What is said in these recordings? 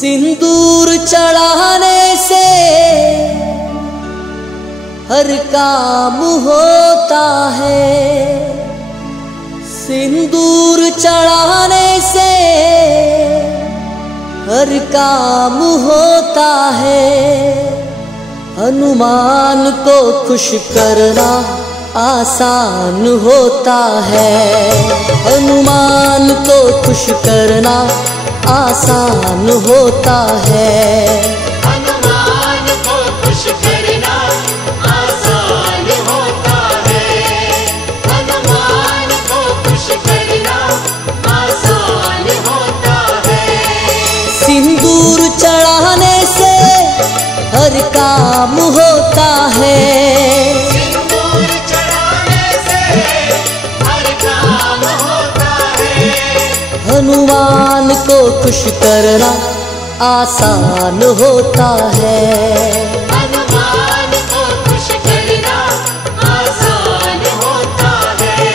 सिंदूर चढ़ाने से हर काम होता है, सिंदूर चढ़ाने से हर काम होता है। हनुमान को खुश करना आसान होता है, हनुमान को खुश करना आसान होता है। हनुमान को खुश करना आसान होता है, हनुमान को खुश करना आसान होता है। सिंदूर चढ़ाने से हर काम होता है, सिंदूर चढ़ाने से हर काम होता है। हनुमान को खुश करना आसान होता है। हनुमान को खुश करना आसान होता है।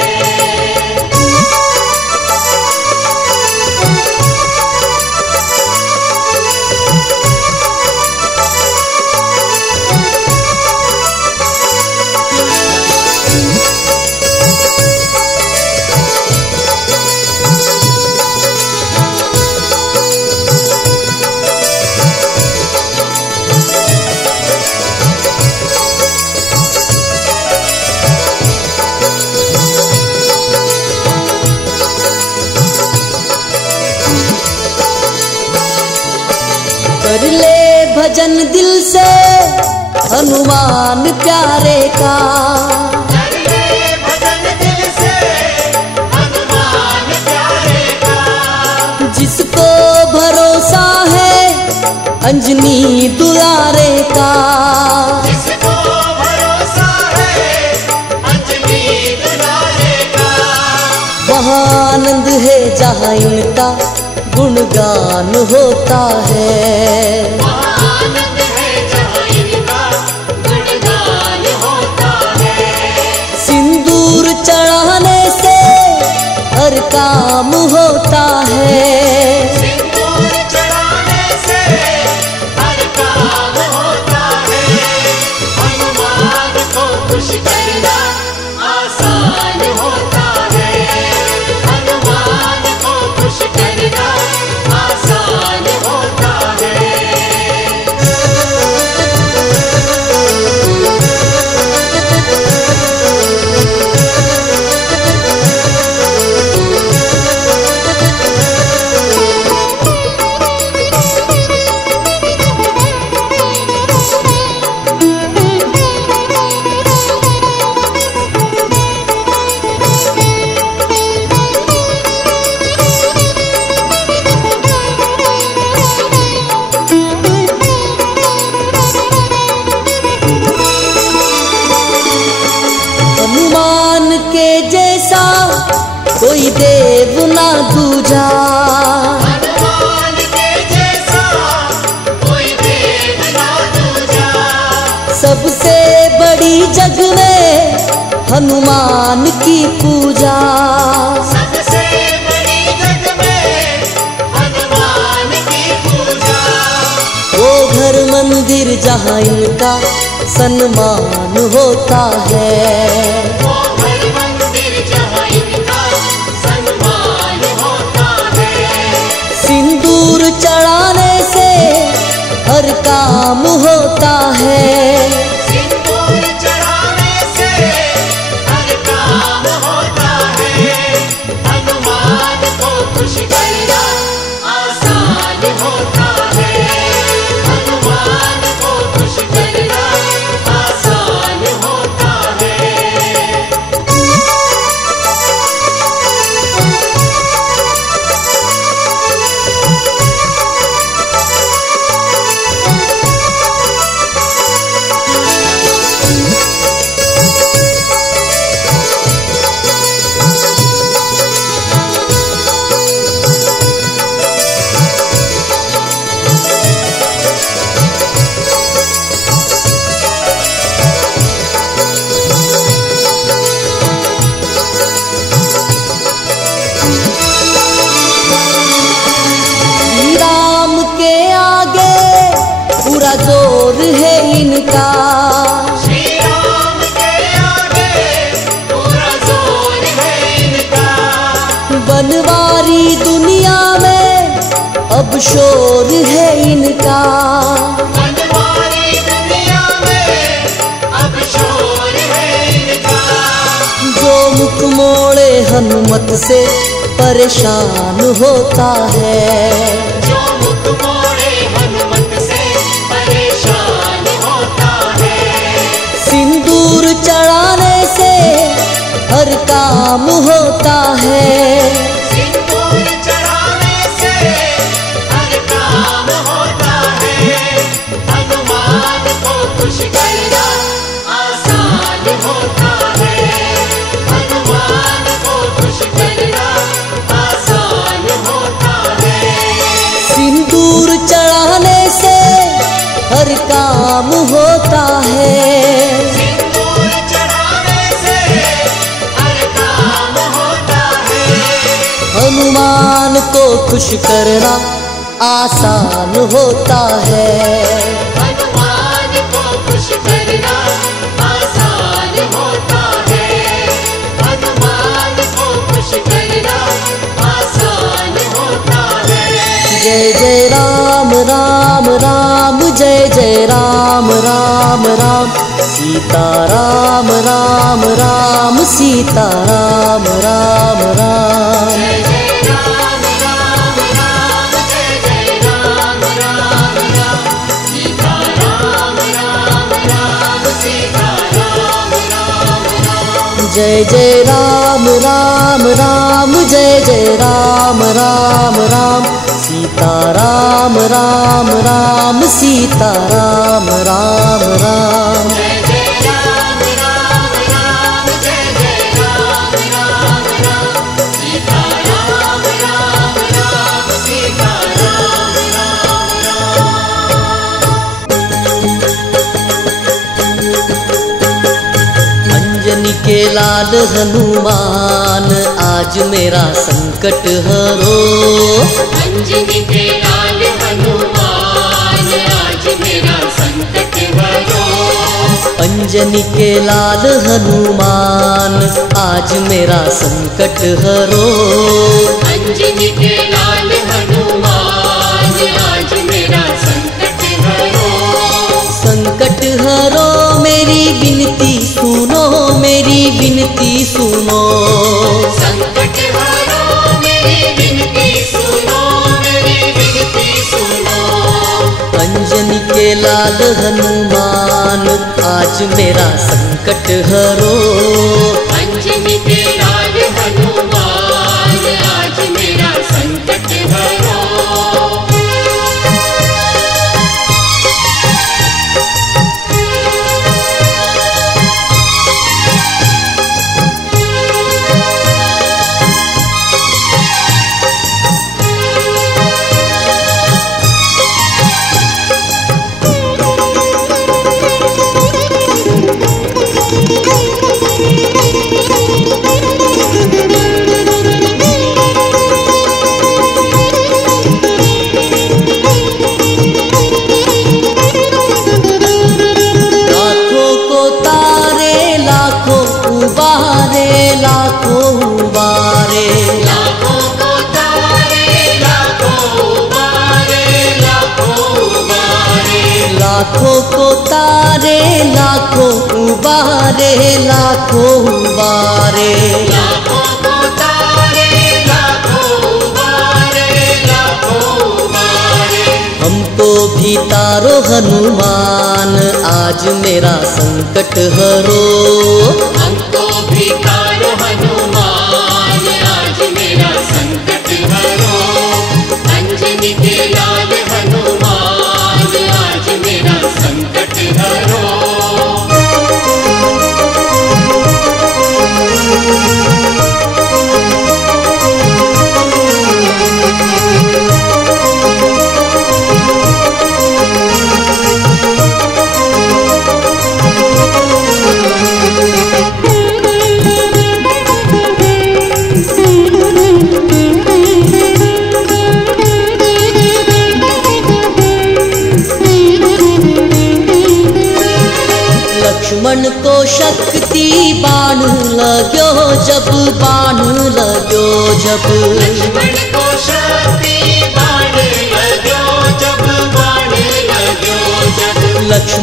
कर ले भजन दिल से हनुमान प्यारे का, कर ले भजन दिल से हनुमान प्यारे का। जिसको भरोसा है अंजनी दुलारे का, जिसको भरोसा है अंजनी दुलारे का। वहाँ आनंद है जहाँ इनका गुणगान होता है। वहाँ आनंद है जहाँ इनका गुणगान होता है। सिंदूर चढ़ाने से हर काम होता है, सिंदूर चढ़ाने से हर काम होता है। हनुमान को खुश करना आसान होता है, हनुमान को खुश करना आसान होता है। हनुमान के जैसा कोई देव ना दूजा, हनुमान के जैसा कोई देव ना दूजा। सबसे बड़ी जग में हनुमान की पूजा। सबसे बड़ी जग में हनुमान की पूजा। वो घर मंदिर जहाँ इनका सम्मान होता है, वो घर मंदिर जहाँ इनका सम्मान होता है। सिंदूर चढ़ाने से हर काम होता है। सिंदूर चढ़ाने से हर काम होता है। हनुमान को खुश करना आसान होता है, हनुमान को खुश करना आसान होता है। अब शोर है इनका। मनमानी दुनिया में अब शोर है इनका। जो मुख मोड़े हनुमत से परेशान होता है। जो मुख मोड़े हनुमत से परेशान होता है। सिंदूर चढ़ाने से हर काम होता है। सिंदूर चढ़ाने से हर काम होता है। हनुमान को खुश करना आसान होता है। हनुमान को खुश करना आसान होता है। सिंदूर चढ़ाने से हर काम होता है। सिंदूर चढ़ाने से हर काम होता है। हनुमान को खुश करना आसान होता है। हनुमान को खुश करना आसान होता है। हनुमान को खुश करना आसान होता है। जय जय राम राम राम जय जय राम राम राम। सीता राम राम राम सीता राम राम राम। जय जय राम राम राम जय जय राम राम राम। सीता राम राम राम सीता राम राम राम। जय जय राम राम राम जय जय राम राम राम। सीता राम राम राम सीता राम राम राम। जय जय राम राम राम जय जय राम राम राम। सीता राम राम राम सीता राम राम राम। अंजनी के लाल हनुमान आज मेरा संकट हरो। अंजनी के लाल हनुमान आज मेरा संकट हरो। अंजनी के लाल हनुमान आज मेरा संकट हरो। अंजनी के लाल हनुमान आज मेरा संकट हरो। संकट हरो मेरी विनती सुनो मेरी विनती सुनो। संकट हरो मेरी विनती सुनो मेरी विनती सुनो। अंजनी के लाल हनुमान आज मेरा संकट हरो। अंजनी के लाल हनुमान आज मेरा संकट हरो। लाखों को तारे लाखों उबारे लाखों उबारे। लाखों को तारे लाखों उबारे लाखों उबारे। हमको भी तारो हनुमान आज मेरा संकट हरो। हमको भी तारो हनुमान आज मेरा संकट हरो। अंजनी के लाल हनुमान आज मेरा संकट हरो। लक्ष्मण को शक्ति बाण लाग्यो जब बाण लाग्यो जब। लक्ष्मण को शक्ति बाण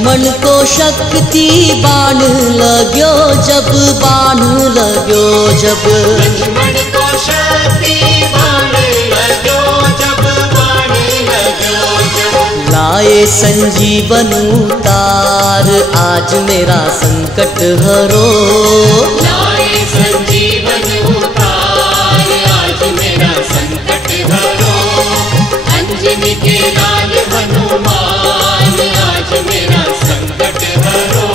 लक्ष्मण को शक्ति बाण लाग्यो जब, बाण लाग्यो जब। लक्ष्मण को शक्ति बाण लाग्यो जब, बाण लाग्यो जब। लाए संजीवन उतार आज मेरा संकट हरो। लाए संजीवन उतार आज मेरा संकट हरो। अंजनी के लाल हनुमान आज मेरा संकट हरो।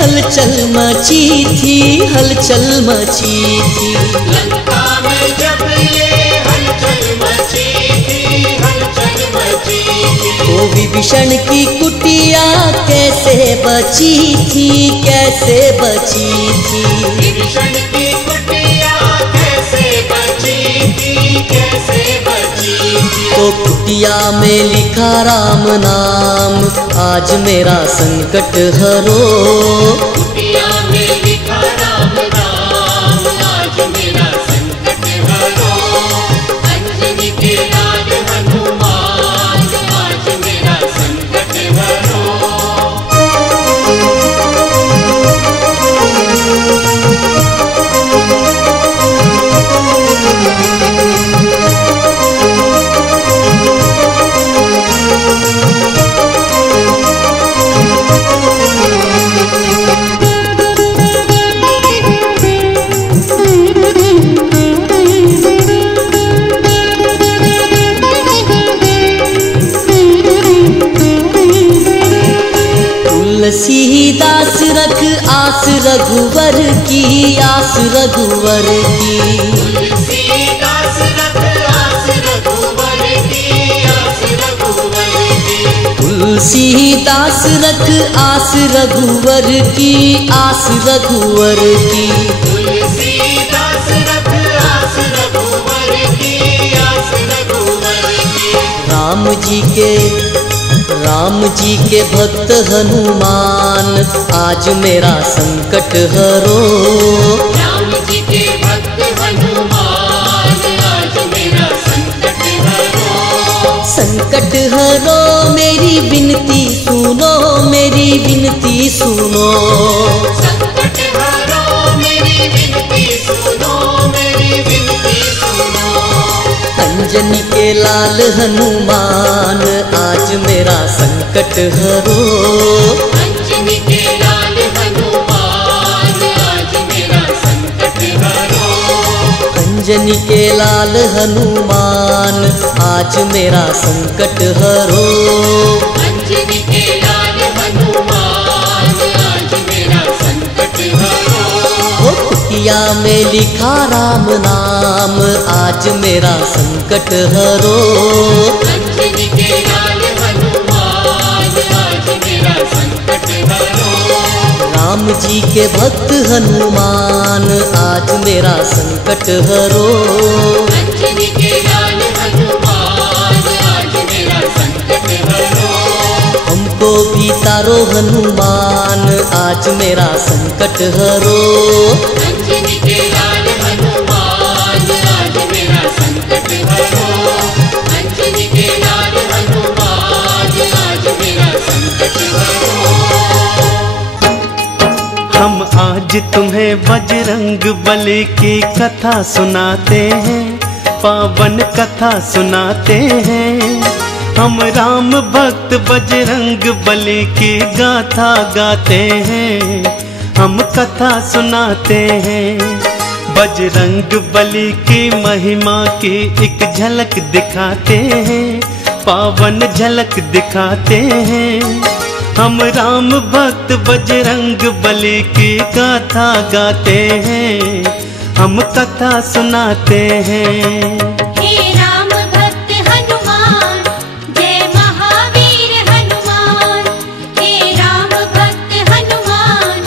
हलचल मची थी, हलचल मची थी। लंका में जब ये हलचल मची थी, हलचल मची थी। ओ विभीषण की कुटिया कैसे बची थी, कैसे बची थी। विभीषण की कुटिया कैसे बची थी, कैसे बची थी। तो कुटिया में लिखा राम नाम आज मेरा संकट हरो। कुटिया में लिखा राम नाम आज मेरा संकट हरो। अंजनी के लाल हनुमान आज मेरा संकट हरो। तुलसीदास रख आस रघुवर की, आस रघुवर की। तुलसीदास रख आस रघुवर की, आस रघुवर की। तुलसीदास रख आस रघुवर की, आस रघुवर की। तुलसीदास रख आस रघुवर की, आस रघुवर की। राम जी के भक्त हनुमान आज मेरा संकट हरो। राम जी के भक्त हनुमान आज मेरा संकट हरो। संकट हरो मेरी विनती सुनो, मेरी विनती सुनो। संकट हरो मेरी विनती सुनो, मेरी विनती सुनो। अंजनी के लाल हनुमान आज मेरा संकट हरो। अंजनी के लाल हनुमान आज मेरा संकट हरो। अंजनी के लाल हनुमान आज मेरा संकट हरो। अंजनी के लाल हनुमान आज मेरा संकट हरो। ओ कुटिया में लिखा राम नाम आज मेरा संकट हरो। अंजनी के लाल हनुमान आज मेरा संकट हरो। राम जी के भक्त हनुमान आज मेरा संकट हरो। अंजनी के लाल हनुमान आज मेरा संकट हरो। हमको भी तारो हनुमान आज मेरा संकट हरो। अंजनी के लाल हनुमान आज मेरा संकट हरो। अंजनी के लाल हनुमान आज मेरा संकट हरो। हम आज तुम्हें बजरंग बली की कथा सुनाते हैं, पावन कथा सुनाते हैं। हम राम भक्त बजरंग बली की गाथा गाते हैं, हम कथा सुनाते हैं। बजरंग बली की महिमा की एक झलक दिखाते हैं, पावन झलक दिखाते हैं। हम राम भक्त बजरंग बली की गाथा गाते हैं, हम कथा सुनाते हैं। हे राम भक्त हनुमान, जय महावीर हनुमान। हे राम भक्त हनुमान,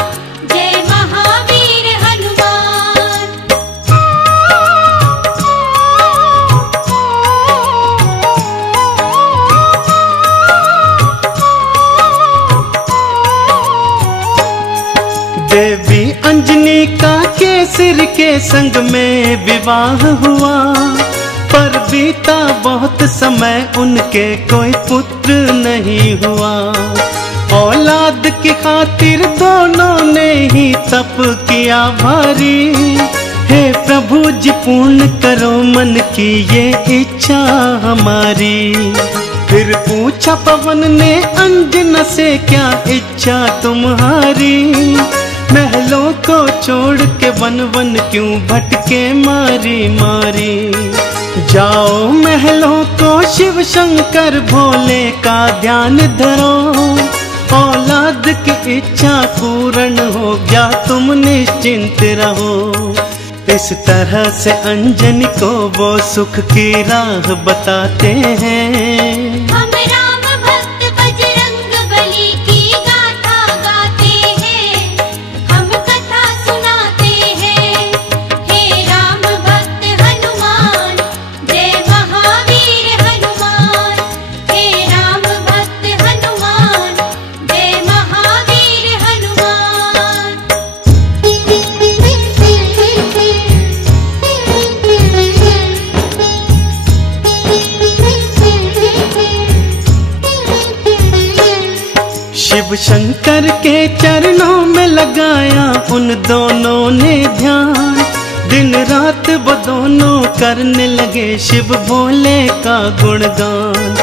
जय महावीर हनुमान। देवी अंजनी का केसर के संग में विवाह हुआ, पर बीता बहुत समय उनके कोई पुत्र नहीं हुआ। औलाद की खातिर दोनों ने ही तप किया भारी। हे प्रभु जी पूर्ण करो मन की ये इच्छा हमारी। फिर पूछा पवन ने अंजना से क्या इच्छा तुम्हारी। महलों को छोड़ के वन वन क्यों भटके मारी मारी। जाओ महलों को शिव शंकर भोले का ध्यान धरो। औलाद की इच्छा पूर्ण हो गया तुम निश्चिंत रहो। इस तरह से अंजनी को वो सुख की राह बताते हैं। हम राम भक्त बजरंग बली की गाथा गाते हैं, हम कथा सुनाते हैं। हे राम भक्त हनुमान, जय महावीर हनुमान। हे राम भक्त हनुमान, जय महावीर हनुमान। शिव शंकर के चरणों में लगाया उन दोनों ने ध्यान। दिन रात वो दोनों करने लगे शिव भोले का गुणगान।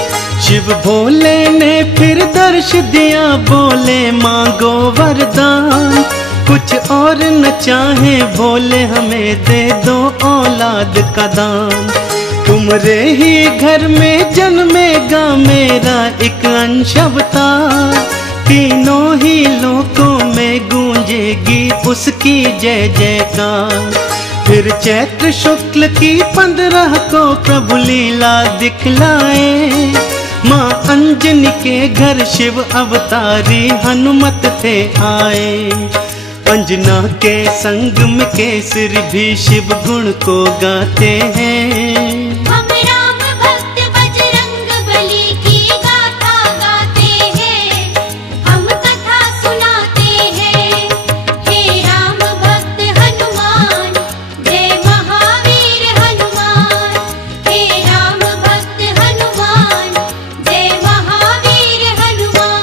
शिव भोले ने फिर दर्श दिया, बोले मांगो वरदान। कुछ और न चाहे भोले हमें दे दो औलाद का दान। तुम्हारे ही घर में जन्मेगा मेरा एक अंश अवतार। तीनों ही लोकों में गूंजेगी उसकी जय जयकार। फिर चैत्र शुक्ल की 15 को प्रभु लीला दिखलाए। माँ अंजनी के घर शिव अवतारी हनुमत थे आए। अंजना के संग में केसरी भी शिव गुण को गाते हैं। हम राम भक्त बजरंग बली की गाथा गाते हैं, हम कथा सुनाते हैं। हे राम भक्त हनुमान, जय महावीर हनुमान। हे राम भक्त हनुमान, जय महावीर हनुमान।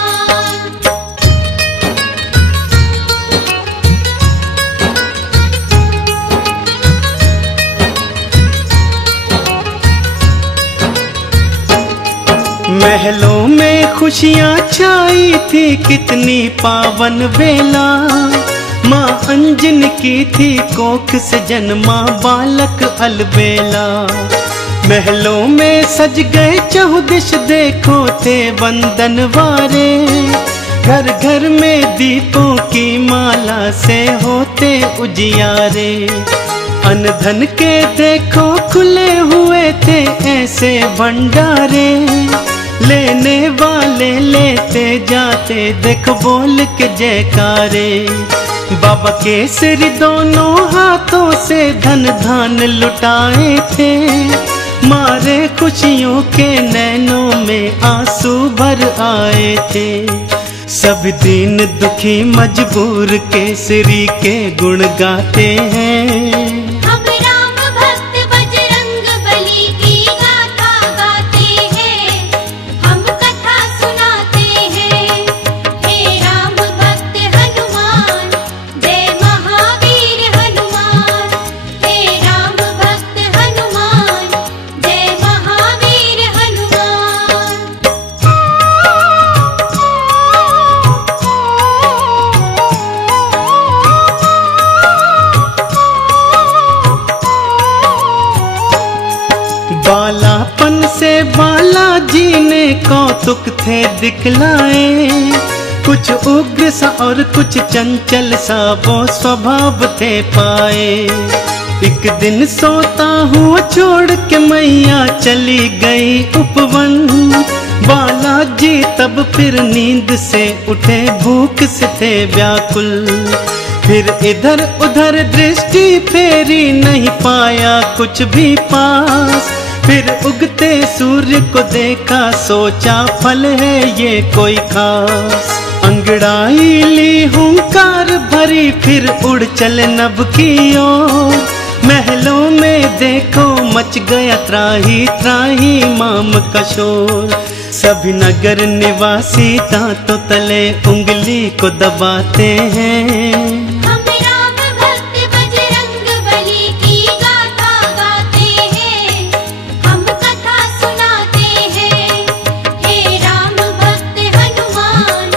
महलों में खुशियाँ छाई थी कितनी पावन बेला। माँ अंजनी की थी कोख से जन्मा बालक अलबेला। महलों में सज गए चहुदिश देखो थे वंदन वारे। घर घर में दीपों की माला से होते उजियारे। अन्न धन के देखो खुले हुए थे ऐसे भंडारे। लेने वाले लेते जाते देख बोल के जयकारे। बाबा केसरी दोनों हाथों से धन धान लुटाए थे। मारे खुशियों के नैनों में आंसू भर आए थे। सब दीन दुखी मजबूर केसरी के गुण गाते हैं। हम राम भक्त बजरंग बली की गाथा गाते हैं, हम कथा सुनाते हैं। हे राम भक्त हनुमान, जय महावीर हनुमान। हे राम भक्त हनुमान, जय महावीर हनुमान। बालापन से बालाजी ने कौतुक थे दिखलाए। कुछ उग्र सा और कुछ चंचल सा वो स्वभाव थे पाए। एक दिन सोता हुआ छोड़ के मैया चली गई उपवन। बालाजी तब फिर नींद से उठे, भूख से थे व्याकुल। फिर इधर उधर दृष्टि फेरी, नहीं पाया कुछ भी पास। फिर उगते सूर्य को देखा, सोचा फल है ये कोई खास। अंगड़ाई ली हुंकार भरी, फिर उड़ चले नभ की ओर। महलों में देखो मच गया त्राही त्राही माम का शोर। सभी नगर निवासी दांतों तले उंगली को दबाते हैं। हम राम भक्त बजरंग बली की गाथा गाते हैं, हम कथा सुनाते हैं। हे राम भक्त हनुमान,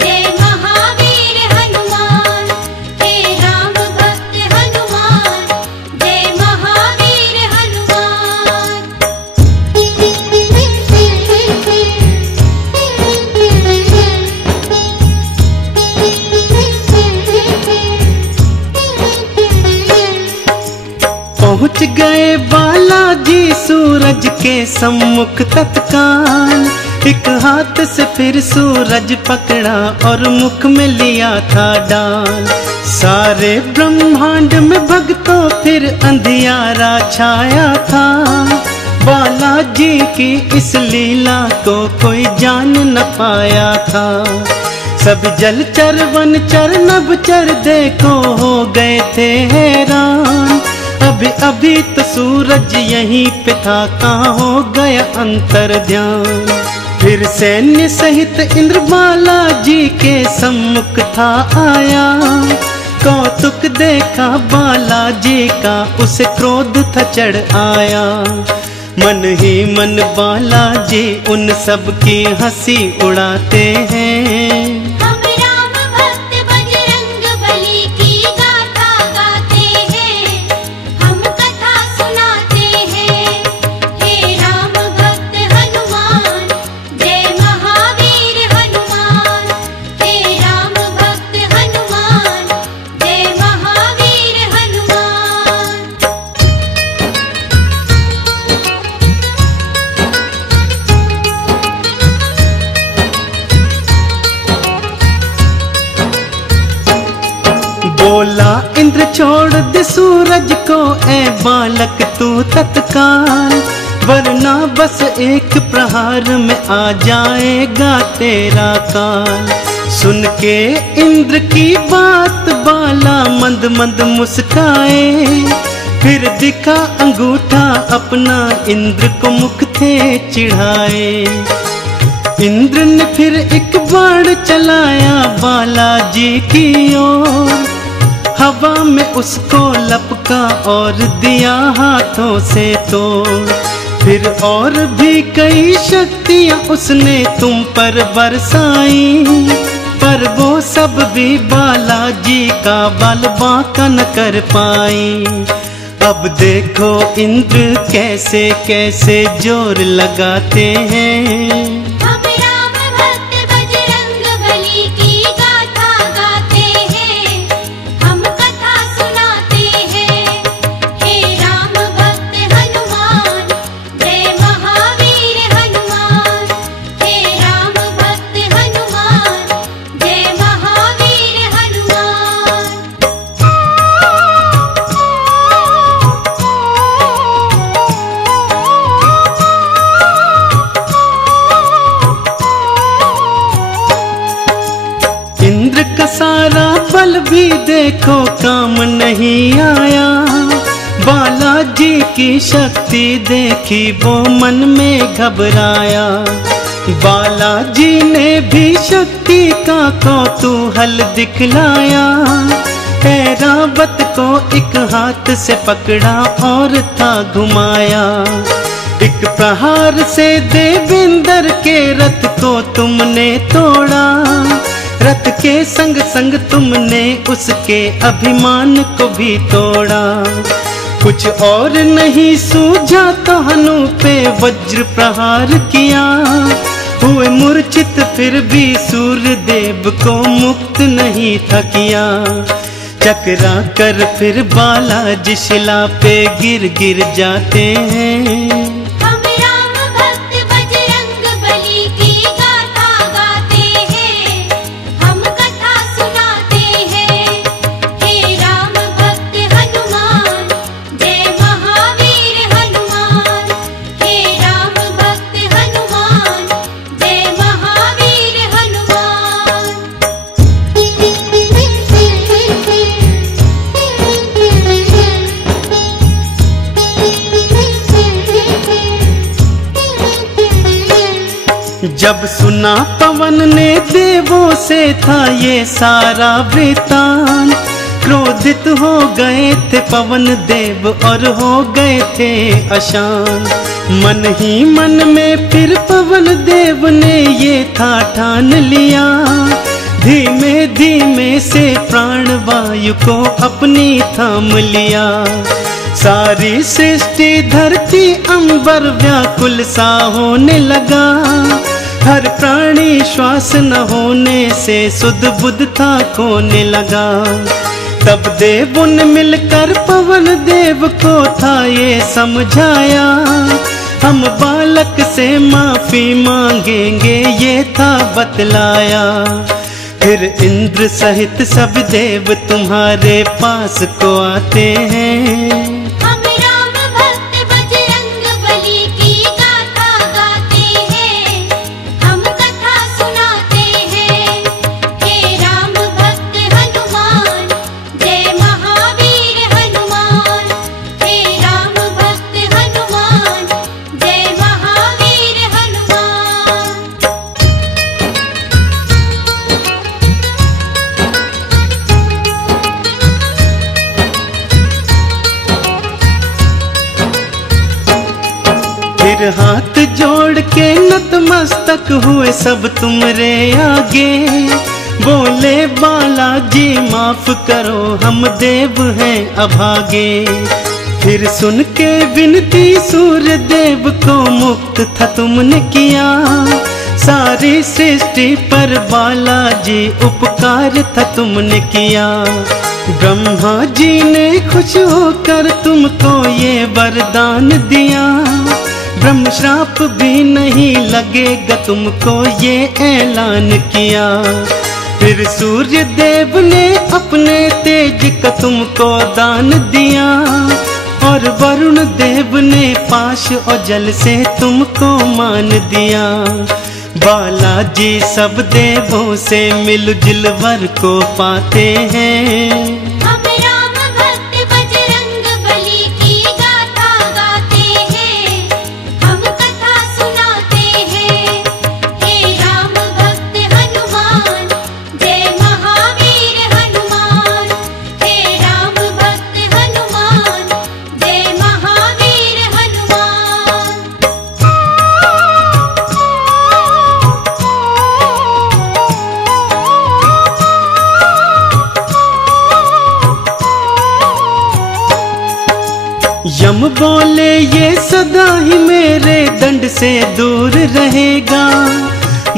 जय महावीर हनुमान। हे राम भक्त हनुमान, जय महावीर हनुमान। पहुँच गए बालाजी सूरज के सम्मुख तत्काल। एक हाथ से फिर सूरज पकड़ा और मुख में लिया था डाल। सारे ब्रह्मांड में भक्तों फिर अंधियारा छाया था। बालाजी की इस लीला को कोई जान न पाया था। सब जलचर वनचर नभचर देखो हो गए थे हैरान। अभी अभी तो सूरज यहीं पे था, कहाँ हो गया अंतर ध्यान। फिर सैन्य सहित इंद्र बालाजी के सम्मुख था आया। कौतुक देखा बालाजी का, उसे क्रोध था चढ़ आया। मन ही मन बालाजी उन सब की हंसी उड़ाते हैं। हम राम भक्त बजरंग बली की गाथा गाते हैं, हम कथा सुनाते हैं। हे राम भक्त हनुमान, जय महावीर हनुमान। हे राम भक्त हनुमान, जय महावीर हनुमान। बोला इंद्र छोड़ दे सूरज को, ए बालक तू तत्काल। वरना बस एक प्रहार में आ जाएगा तेरा काल। सुन के इंद्र की बात बाला मंद मंद मुस्काए। फिर दिखा अंगूठा अपना, इंद्र को मुख थे चिढ़ाए। इंद्र ने फिर एक बाण चलाया बालाजी की ओर। हवा में उसको लपका और दिया हाथों से तोड़। फिर और भी कई शक्तियां उसने तुम पर बरसाई। पर वो सब भी बालाजी का बल बांका न कर पाई। अब देखो इंद्र कैसे कैसे जोर लगाते हैं। हम राम भक्त बजरंग बली की गाथा गाते हैं, हम कथा सुनाते हैं। हे राम भक्त हनुमान, जय महावीर हनुमान। हे राम भक्त हनुमान, जय महावीर हनुमान। इंद्र का सारा बल भी देखो काम नहीं आया। बालाजी की शक्ति देखी वो मन में घबराया। बालाजी ने भी शक्ति का कौतूहल दिखलाया। ऐरावत को एक हाथ से पकड़ा और था घुमाया। एक प्रहार से देवेंद्र के रथ को तुमने तोड़ा। रथ के संग संग तुमने उसके अभिमान को भी तोड़ा। कुछ और नहीं सूझा तो हनु पे वज्र प्रहार किया। हुए मूर्छित फिर भी सूर्य देव को मुक्त नहीं था किया। चकरा कर फिर बालाजी शिला पे गिर गिर जाते हैं। हम राम भक्त बजरंग बली की गाथा गाते हैं, हम कथा सुनाते हैं। हे राम भक्त हनुमान, जय महावीर हनुमान। हे राम भक्त हनुमान, जय महावीर हनुमान। जब सुना पवन ने देवों से था ये सारा वृतांत, क्रोधित हो गए थे पवन देव और हो गए थे अशांत। मन ही मन में फिर पवन देव ने ये था ठान लिया, धीमे धीमे से प्राण वायु को अपनी थाम लिया। सारी सृष्टि धरती अंबर व्याकुल सा होने लगा, हर प्राणी श्वास न होने से सुध बुध था खोने लगा। तब देवों ने मिलकर पवन देव को था ये समझाया, हम बालक से माफी मांगेंगे ये था बतलाया। फिर इंद्र सहित सब देव तुम्हारे पास को आते हैं। हम राम भक्त बजरंग बली की गाथा गाते हैं, हम कथा सुनाते हैं। हे राम भक्त हनुमान, जय महावीर हनुमान। हे राम भक्त हनुमान, जय महावीर हनुमान। फिर हाथ जोड़ के नतमस्तक हुए सब तुमरे आगे, बोले बालाजी माफ करो हम देव हैं अभागे। फिर सुन के विनती सूर्य देव को मुक्त था तुमने किया, सारी सृष्टि पर बालाजी उपकार था तुमने किया। ब्रह्मा जी ने खुश होकर तुमको ये वरदान दिया, ब्रह्म श्राप भी नहीं लगेगा तुमको ये ऐलान किया। फिर सूर्य देव ने अपने तेज का तुमको दान दिया, और वरुण देव ने पाश और जल से तुमको मान दिया। बालाजी सब देवों से मिलजुल वर को पाते हैं। हम राम भक्त बजरंग बली की गाथा गाते हैं, हम कथा सुनाते हैं। हे राम भक्त हनुमान, जय महावीर हनुमान। हे राम भक्त हनुमान, जय महावीर हनुमान। यम बोले ये सदा ही मेरे दंड से दूर रहेगा,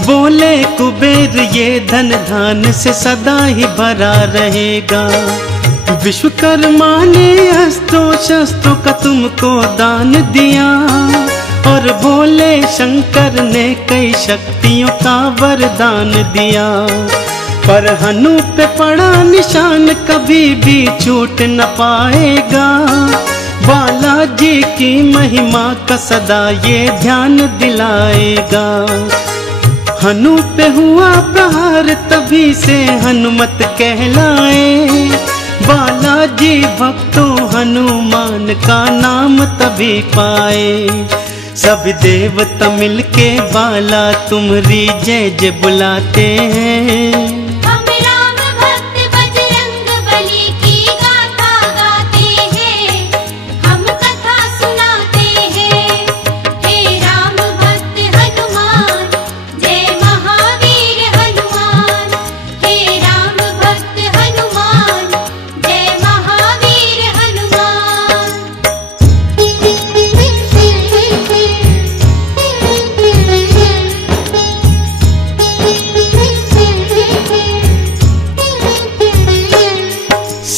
बोले कुबेर ये धन धान से सदा ही भरा रहेगा। विश्वकर्मा ने अस्त्रों शस्त्रों का तुमको दान दिया, और बोले शंकर ने कई शक्तियों का वरदान दिया। पर हनु पे पड़ा निशान कभी भी छूट न पाएगा, बालाजी की महिमा का सदा ये ध्यान दिलाएगा। हनु पे हुआ प्रहार तभी से हनुमत कहलाए, बालाजी भक्तों हनुमान का नाम तभी पाए। सब देवता मिलके बाला तुम्हारी जय जय बुलाते हैं। हम राम भक्त बजरंग बली की गाथा गाते हैं, हम कथा सुनाते हैं। हे राम भक्त हनुमान, जय महावीर हनुमान। हे राम भक्त हनुमान, जय महावीर हनुमान।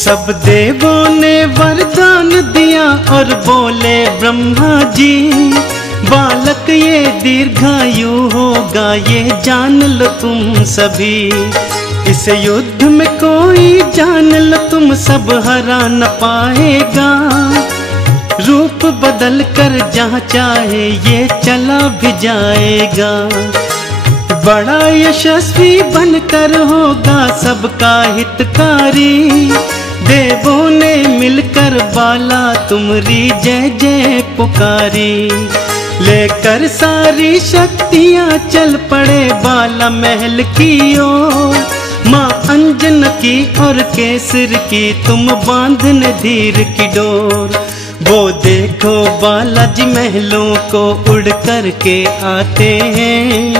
सब देवों ने वरदान दिया और बोले ब्रह्मा जी, बालक ये दीर्घायु होगा, ये जान लो तुम सभी। इस युद्ध में कोई जान लो तुम सब हरा न पाएगा, रूप बदल कर जहाँ चाहे ये चला भी जाएगा। बड़ा यशस्वी बनकर होगा सबका हितकारी, देवों ने मिलकर बाला तुम्हारी जय जय पुकारी। लेकर सारी शक्तियाँ चल पड़े बाला महल की ओर, माँ अंजन की और केसर की तुम बांधन धीर की डोर। वो देखो बालाजी महलों को उड़ कर के आते हैं,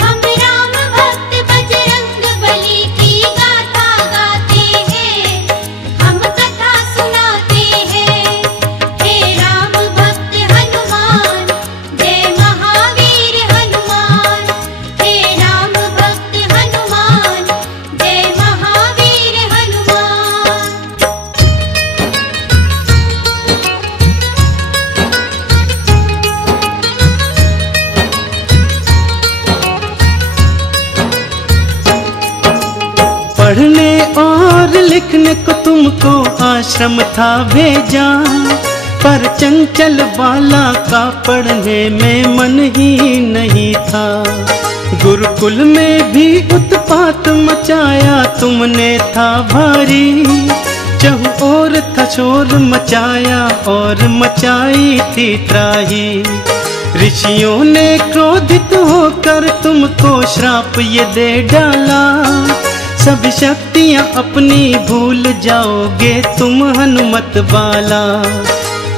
हम राम भक्त बजरंग बली की गाथा गाते हैं, हम कथा सुनाते हैं। हे राम भक्त हनुमान, जय महावीर हनुमान। हे राम भक्त हनुमान, जय महावीर हनुमान। पढ़ने और लिखने को तुमको आश्रम था भेजा, पर चंचल बाला का पढ़ने में मन ही नहीं था। गुरुकुल में भी उत्पात मचाया तुमने था भारी, चहु और था शोर मचाया और मचाई थी त्राही। ऋषियों ने क्रोधित होकर तुमको श्राप ये दे डाला, सब शक्तियाँ अपनी भूल जाओगे तुम हनुमत बाला।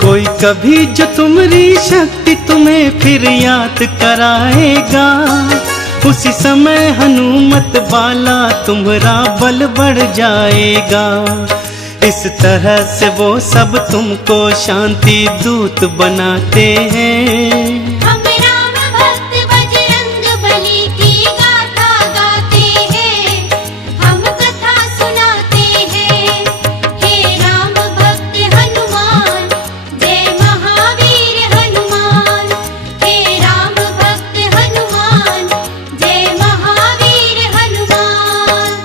कोई कभी जो तुम्हारी शक्ति तुम्हें फिर याद कराएगा, उसी समय हनुमत बाला तुम्हारा बल बढ़ जाएगा। इस तरह से वो सब तुमको शांति दूत बनाते हैं। हम राम भक्त बजरंग बली की गाथा गाते हैं, हम कथा सुनाते हैं। हे राम भक्त हनुमान, जय महावीर हनुमान। हे राम भक्त हनुमान, जय महावीर हनुमान।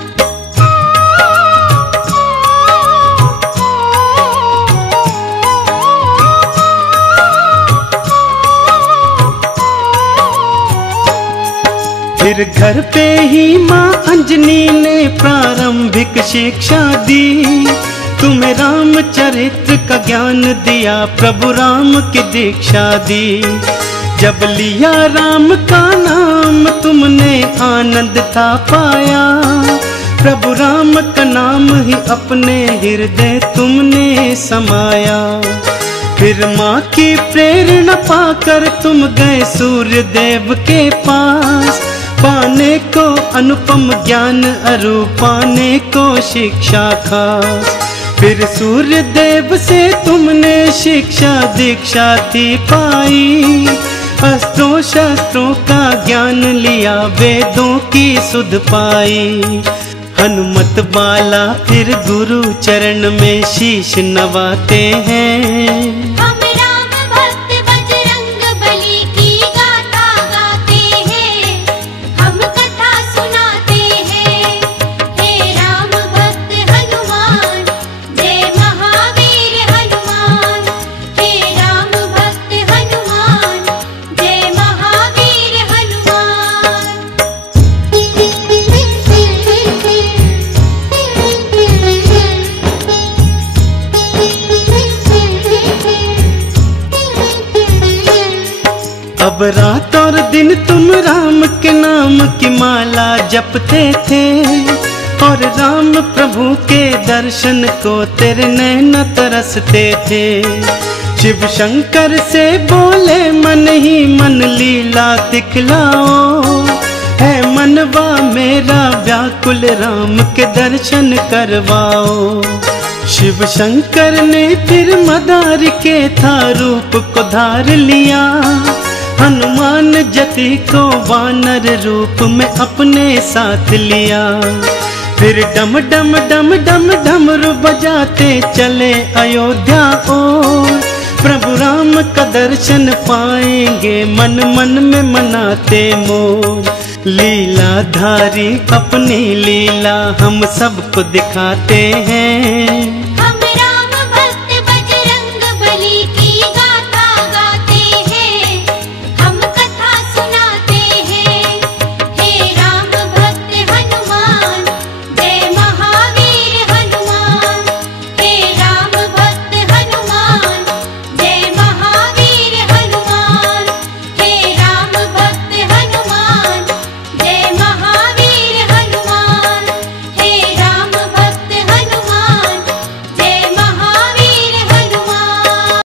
फिर घर पे ही माँ अंजनी ने प्रारंभिक शिक्षा दी, तुम्हें रामचरित्र का ज्ञान दिया, प्रभु राम की दीक्षा दी। जब लिया राम का नाम तुमने आनंद था पाया, प्रभु राम का नाम ही अपने हृदय तुमने समाया। फिर माँ की प्रेरणा पाकर तुम गए सूर्य देव के पास, पाने को अनुपम ज्ञान अरु पाने को शिक्षा खास। फिर सूर्य देव से तुमने शिक्षा दीक्षा थी पाई, अस्त्रों शस्त्रों का ज्ञान लिया, वेदों की सुध पाई। हनुमत बाला फिर गुरु चरण में शीश नवाते हैं। हम राम भक्त बजरंग बली की गाथा गाते हैं, हम कथा सुनाते हैं। हे राम भक्त हनुमान, जय महावीर हनुमान। हे राम भक्त हनुमान, जय महावीर हनुमान। अब रात और दिन तुम राम के नाम की माला जपते थे, और राम प्रभु के दर्शन को तेरे नैन तरसते थे। शिव शंकर से बोले मन ही मन लीला दिखलाओ, है मनवा मेरा व्याकुल राम के दर्शन करवाओ। शिव शंकर ने फिर मदार के था रूप को धार लिया, हनुमान जति को वानर रूप में अपने साथ लिया। फिर डम डम डम डम डमरू बजाते चले अयोध्या ओर। प्रभु राम का दर्शन पाएंगे मन मन में मनाते मोर। लीलाधारी अपनी लीला हम सबको दिखाते हैं।